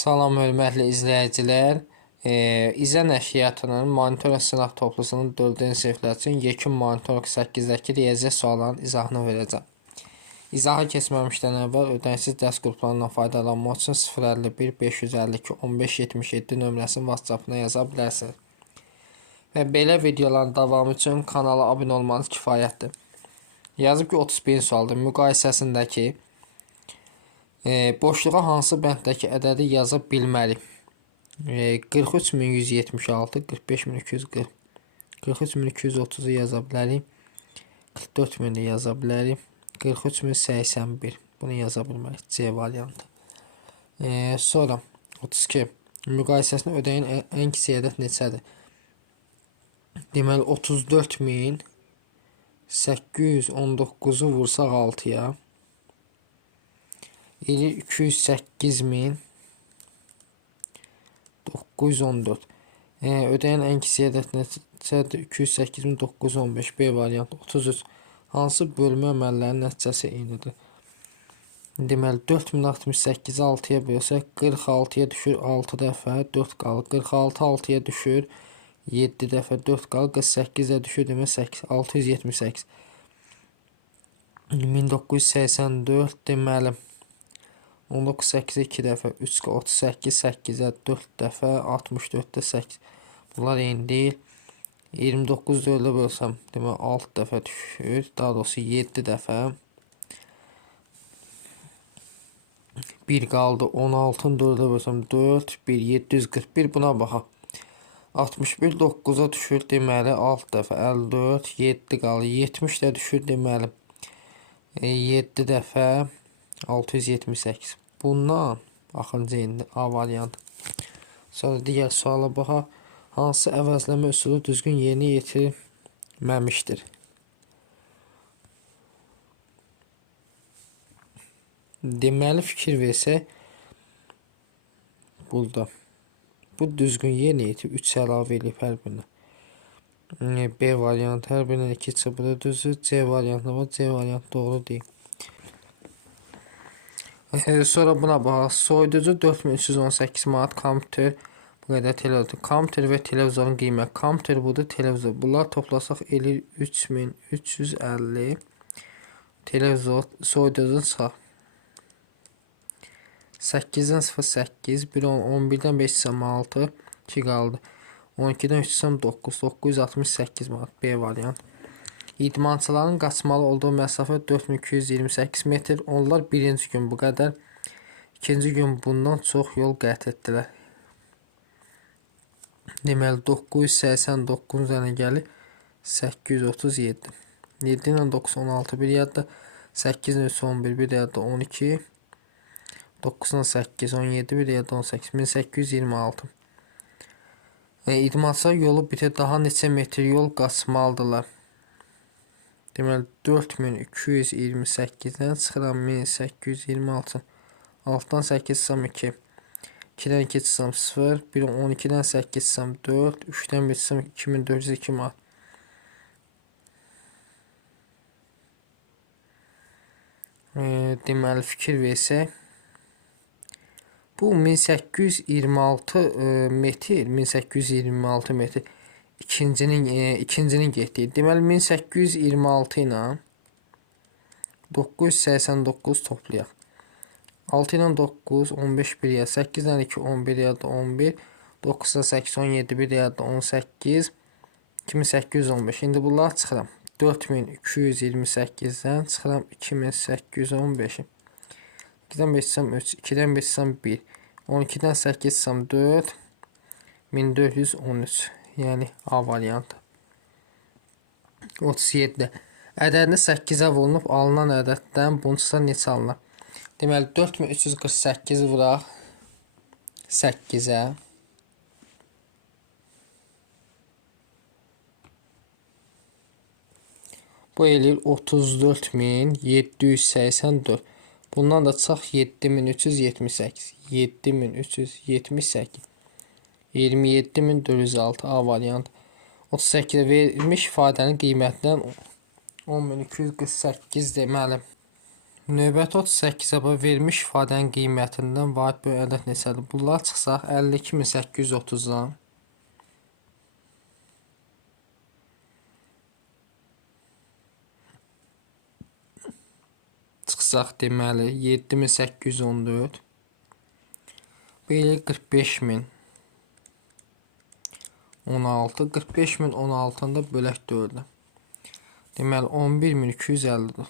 Salam hörmətli izləyicilər. İzə nəşriyyatının monitorinq sınaq toplusunun 4-cü siniflər üçün yekun monitorinq 8-dəki riyaziyyat suallarının izahını verəcəm. İzaha keçməmişdən əvvəl ödənişsiz dərs qruplarından faydalanmaq üçün 051 552 1577 nömrəsinin WhatsApp-ına yaza bilərsiniz. Və belə videoların davamı üçün kanala abunə olmanız kifayətdir. Yazıb ki 31 sualdır. Müqayisəsindəki boşluğa hansı bənddəki ədədi yaza bilmərik? 43176, 45240, 43230-u yaza bilərik. 44000-i yaza bilərik. 43081. Bunu yaza bilmərik. C variantı. Sonra 32. Müqayisəsini ödəyin ən kiçik ədəd neçədir? Deməli 34819-u vursaq 6-ya. 208914. Ödəyin ən kiçik ədəd neçədir? 208915. B variantı 33. Hansı bölmə əməllərinin nəticəsi eynidir? Deməli 4068-i 6-ya bölsək 46-ya düşür 6 dəfə 4 qalır. 46 6-ya düşür 7 dəfə 4 qalır. 48-ə düşür demək 8 678. 1984 deməli 19 8-ə 2 dəfə 3 38 8-ə 4 dəfə 64-də 8. Bunlar eyni deyil. 29 4-ə bölsəm demək 6 dəfə düşür. Daha doğrusu 7 dəfə. 1 qaldı. 16-ın 4-ə bölsəm 4 1 741. Buna baxaq. 61 9-a düşür deməli 6 dəfə 54 7 qalır. 70 də düşür deməli 7 dəfə 678. Bundan axırıncı indi A variantı. Sonra digər suala baxaq. Hansı əvəzləmə üsulu düzgün yerinə yetirilməmişdir? Deməli fikir versək burada. Bu düzgün yerinə yetirib 3 əlavə edib hər birinə. B variantı hər birinə 2 çırpıda düzdür. C variantı var. C variantı doğru deyil. Sonra buna baxaq. Soyuducu 4318 manat, kompüter bu qədər televizor. Kompüter və televizorun qiyməti. Kompüter budur, televizor. Bunlar toplasaq eləyir 3350. Televizor soyuducu çıxar. 8-dən 08, 11-dən 5 çıxsam 6, 2 qaldı. 12-dən 3 çıxsam 9, 968 manat. B variantı. İdmançıların qaçmalı olduğu məsafə 4228 metr. Onlar birinci gün bu qədər, ikinci gün bundan çox yol qət etdilər. Deməli 989 üzərinə gəlir 837. 7 ilə 9 16 bir yadda, 8 ilə 3 11 bir yadda 12, 9 ilə 8 17 bir yadda 18 1826. İdmançılar yolu bitə daha neçə metr yol qaçmalıdırlar? Deməli 4228-dən çıxıram 1826. 6-dan 8 çıxsam 2. 2-dən 2 çıxsam 0. 12-dən 8 çıxsam 4. 3-dən 1 çıxsam 2402 manat. Deməli fikir versək. Bu 1826 metr. 1826 metr. İkincinin getdiyi. Deməli 1826 ilə 989 toplayaq. 6 ilə 9 15 bir yad, 8 ilə 2 11 yadda 11, 9 ilə 8 17 bir yadda 18, 2815. İndi bunları çıxıram. 4228-dən çıxıram 2815-i. 2-dən 5 çıxsam 3, 2-dən 5 çıxsam 1, 12-dən 8 çıxsam 4, 1413. Yəni A variantı. 37. Ədədini 8-ə vurulub alınan ədəddən bunçsa neçə alınır? Deməli 4348 vuraq 8-ə. Bu eləyir 34784. Bundan da çıxaq 7378. 7378. 27406 A variantı. 38-də verilmiş ifadənin qiymətindən 10248 deməli Növbəti 38-ə verilmiş ifadənin qiymətindən vahid böyük ədəd neçədir? Bunlar çıxsaq 52830-dan çıxsaq deməli 7814 bu ilə 45016 45016-nı da bölək 4-ə. Deməli 11250-dir.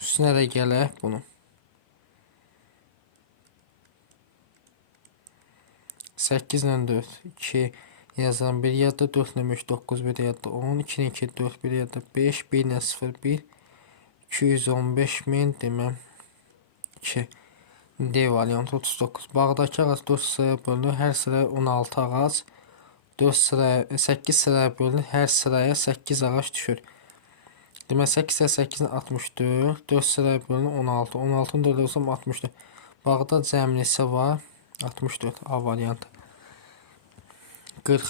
Üstünə də gələk bunu. 8 ilə 4 2 yazan 1 yadda 4 ilə 5 9 1 yadda 10 2 ilə 2 4 1 yadda 5 1 ilə 0 1 215.000 deməm 2 D variantı 39. Bağdakı ağac 4 sıraya bölünür. Hər sıraya 16 ağac 4 sıraya 8 sıraya bölünür. Hər sıraya 8 ağac düşür. Demək 8 8 64 4 sıraya bölünür 16 16-nı 4 olsam 64. Bağda cəmi neçə var? 64 A variantı. 40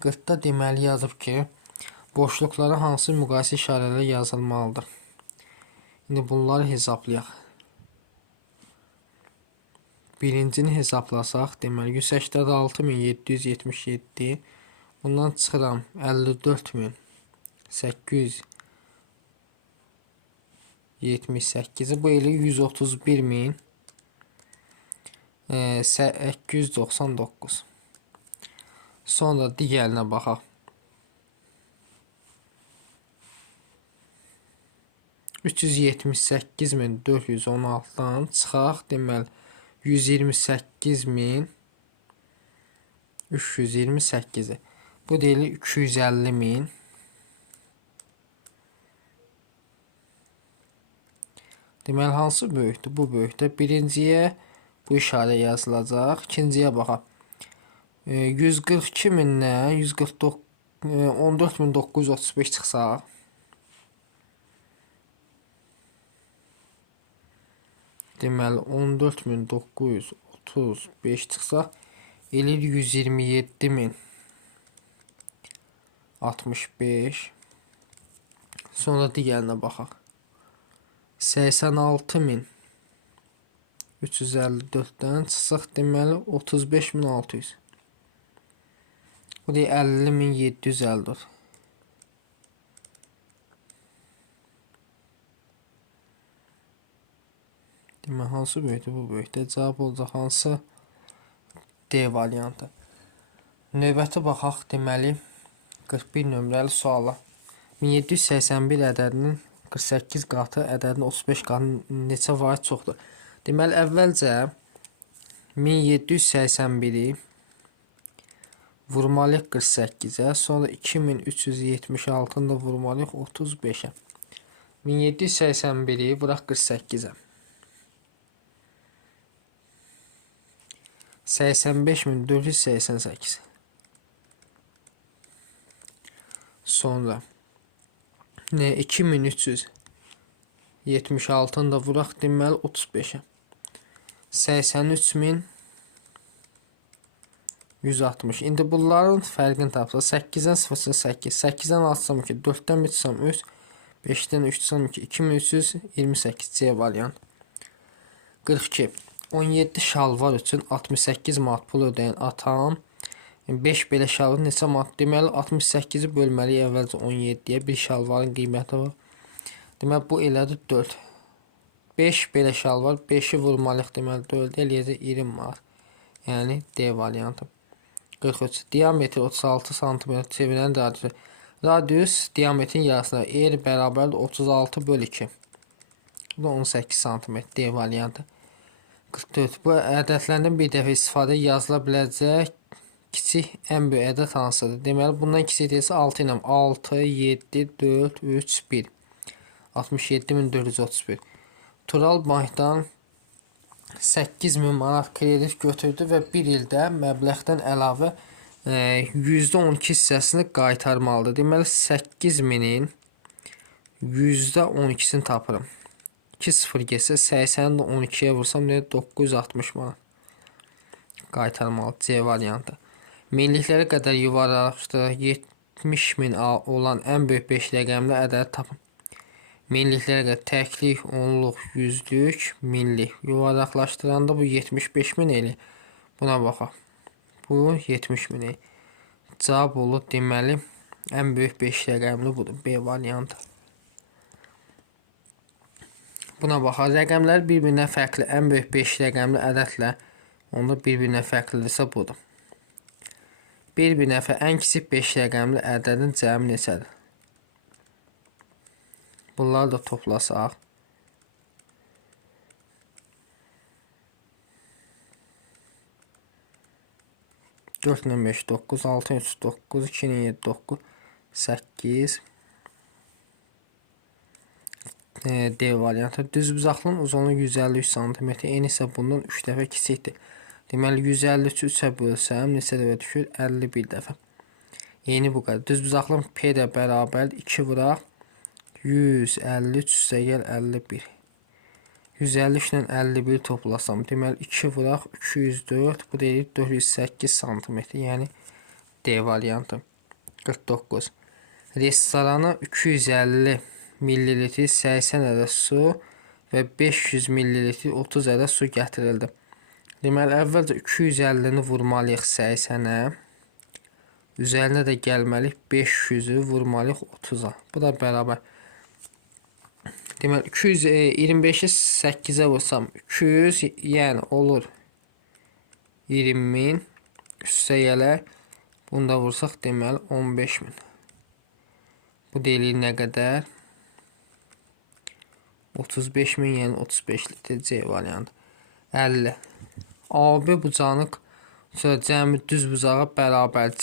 40-da deməli yazıb ki boşluqlara hansı müqayisə işarələri yazılmalıdır? İndi bunları hesablayaq. Birincini hesablasaq, deməli 186777 bundan çıxıram 54878 bu elə 131899. Sonra digərinə baxaq. 378.416-dan çıxaq, deməli 128.328. Bu deyilir 250.000. Deməli hansı böyükdür? Bu böyükdür. Birinciyə bu işarə yazılacaq. İkinciyə baxaq. 142.000-dən 149 14935 çıxsaq. Deməli 14935 çıxsaq eləyir 127.065. Sonra digərinə baxaq. 86.354-dən çıxsaq deməli 35.600. Bu da 50.754. Demək hansı böyükdür? Bu böyükdür. Cavab olacaq hansı? D variantı. Növbəti baxaq, deməli 41 nömrəli suala. 1781 ədədinin 48 qatı ədədinin 35 qatı neçə vahid çoxdur? Deməli əvvəlcə 1781-i vurmalıyıq 48-ə, sonra 2376-nı da vurmalıyıq 35-ə. 1781-i vuraq 48-ə. 85.488. Sonra 2376-nı da vuraq deməli 35-ə. 83.160. İndi bunların fərqini tapsaq 8-dən 0 8. 8-dən atsam 2, 4-dən 1 çıxsam 3, 5-dən 3 çıxsam 2, 2328 C variant. 42. 17 şalvar üçün 68 manat pul ödəyən atam 5 belə şalvar neçə manat? Deməli 68-i bölməliyik əvvəlcə 17-yə. Bir şalvarın qiyməti var. Deməli bu elədir 4. 5 belə şalvar 5-i vurmalıyıq deməli 4 eləyəcək 20 manat. Yəni D variantı. 43. Diametri 36 cm çevirən radius. Radius diametrin yarısına R bərabərdir 36 bölü 2. Bu da 18 cm D variantı. 44. Bu ədədlərdən bir dəfə istifadə yazıla biləcək kiçik ən böyük ədəd hansıdır? Deməli bundan kiçik deyilsə 6 ilə 6 7 4 3 1 67431. Tural bankdan 8000 manat kredit götürdü və bir ildə məbləğdən əlavə %12 hissəsini qaytarmalıdır. Deməli 8000-in %12-sini tapırım. 2 0 getsə 80-ni 12-yə vursam 960 manat qaytarmalı. C variantı. Minliklərə qədər yuvarlaqda 70.000 olan ən böyük 5 rəqəmli ədədi tapın. Minliklərə görə təklik, onluq, yüzlük, minlik. Yuvarlaqlaşdıranda bu 75.000 eləyir. Buna baxaq. Bu 70.000 eləyir. Cavab olur deməli ən böyük 5 rəqəmli budur. B variantı. Buna baxaq. Rəqəmlər bir-birindən fərqli. Ən böyük 5 rəqəmli ədədlə onda bir-birindən fərqlidirsə budur. Bir nəfər ən kiçik 5 rəqəmli ədədin cəmi neçədir? Bunları da toplasaq. 4 ilə 5, 9, 6 ilə 3, 9, 2 ilə 7, 9, 8. D variantı. Düzbucaqlının uzunluğu 153 cm, eni isə bundan 3 dəfə kiçikdir. Deməli 153-ü 3-ə bölsəm neçə dəfə düşür? 51 dəfə. Eni bu qədər. Düzbucaqlının P də bərabərdir. 2 vuraq. 153 üstə gəl 51. 153 ilə 51 toplasam. Deməli 2 vuraq 204. Bu deyil 408 cm. Yəni D variantı. 49. Restorana 250 ml 80 ədəd su və 500 ml 30 ədəd su gətirildi. Deməli əvvəlcə 250-ni vurmalıyıq 80-ə. Üzərinə də gəlməliyik 500-ü vurmalıyıq 30-a. Bu da bərabər. Deməli 225-i 8-ə vursam 200, yəni olur 20.000. Üstə gələk. Bunu da vursaq deməli 15.000. Bu deyilir nə qədər? 35.000, yəni 35 litr. C variantı. 50. AB bucağını cəmi düz bucağa bərabər.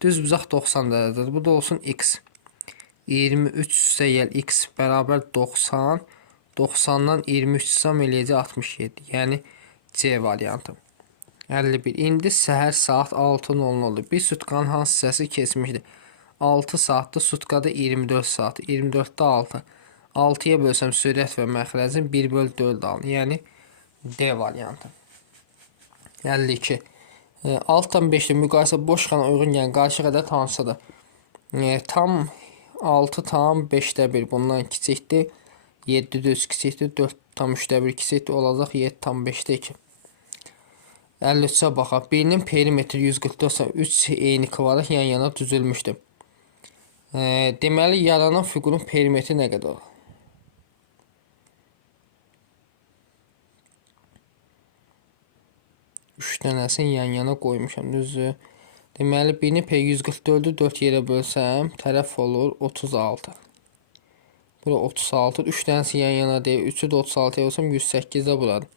Düz bucaq 90 dərəcədir. Bu da olsun x. 23 üstə gəl x bərabər 90. 90-dan 23 çıxsam eləyəcək 67. Yəni C variantı. 51. İndi səhər saat 6:00-dur. Bir sutkanın hansı hissəsi keçmişdir? 6 saatdır. Sutkada 24 saat. 24-də 6. 6-ya bölsəm sürət və məxrəcin 1/4 alın. Yəni D variantı. 52. 6-dan 5-də müqayisə boş xana uyğun gələn qarşı ədəd hansıdır? Tam 6 tam 5-də 1 bundan kiçikdir. 7 düz kiçikdir. 4 tam 3-də 1 kiçikdir. Olacaq 7 tam 5-də 2. 53-ə baxaq. Birinin perimetri 144 3 eyni kvadrat yan-yana düzülmüşdür. Deməli yaranan fiqurun perimetri nə qədər olur? 3 dənəsini yan-yana qoymuşam, düzdür. Deməli, birini P144-ü 4 yerə bölsəm, tərəf olur 36. Bura 36, 3 dənəsi yan-yana deyil, 3-ü də 36-ya olsam 108-də buradır.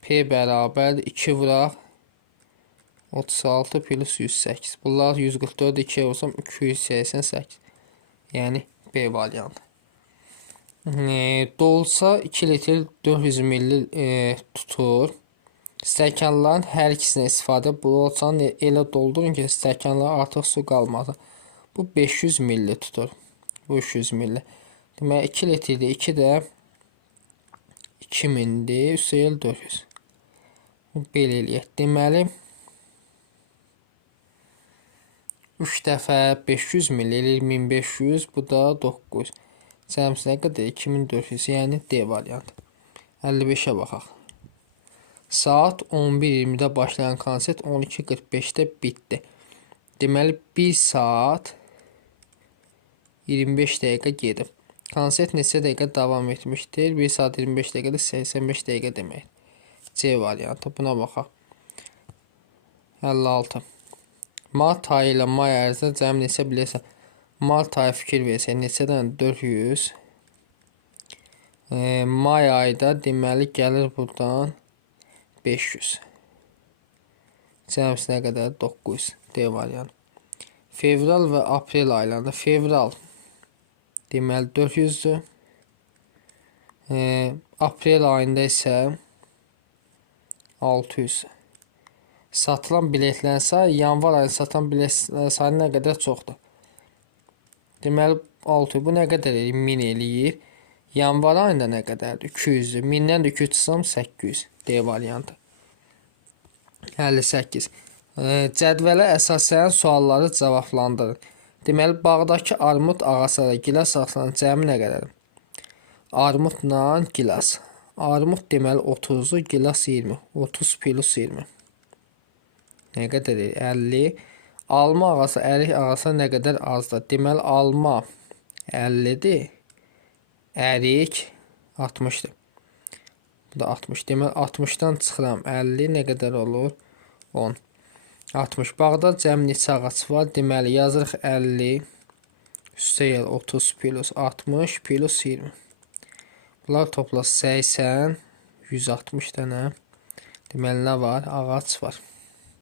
P bərabərdir, 2 vuraq, 36 plus 108. Bunlar 144-ü 2-yə olsam 288. Yəni B variantı. Dolsa 2 litr 400 ml tutur. Stəkanların hər ikisinə istifadə bulçanı elə doldurun ki, stəkanlara artıq su qalmasın. Bu 500 ml tutur. Bu 300 ml. Deməli 2 litrdir, 2 də 2000-dir, üstəgəl 400. Belə eləyək. Deməli 3 dəfə 500 ml eləyir 1500, bu da 900. Cəmsinə qədər 2400, yəni D variantı. 55-ə baxaq. Saat 11:20-də başlayan konsert 12:45-də bitdi. Deməli 1 saat 25 dəqiqə gedib. Konsert neçə dəqiqə davam etmişdir? 1 saat 25 dəqiqədə 85 dəqiqə demək. C variantı. Buna baxaq. 56. Mart ayı ilə may ərzində cəmi neçə bilirsən? Mart ayı fikir versək neçədən 400. May ayda deməli gəlir buradan 500. Cəmsi nə qədər? 900. D variantı. Fevral və aprel aylarında. Fevral deməli 400-dür. Aprel ayında isə 600. Satılan biletlərin sayı yanvar ayında satılan biletlərin sayı nə qədər çoxdur? Deməli 600. Bu nə qədər eləyir? 1000 eləyir. Yanvar ayında nə qədərdir? 200-dür. 1000-dən də 200 çıxsam 800. D variantı. 58. Cədvələ əsaslayan sualları cavablandırın. Deməli, bağdakı armud ağacları gilə saxlanan cəmi nə qədərdir? Armudla gilas. Armud deməli 30-u, gilas 20. 30 plus 20. Nə qədər? 50. Alma ağası, ərik ağası nə qədər azdır? Deməli, alma 50-dir. Ərik 60-dır. Bu da 60. Deməli, 60-dan çıxıram. 50 nə qədər olur? 10. 60. Bağda cəm neçə ağac var? Deməli, yazırıq 50 üstəgəl 30 plus 60 plus 20. Bunlar topla 80, 160 dənə. Deməli, nə var? Ağac var.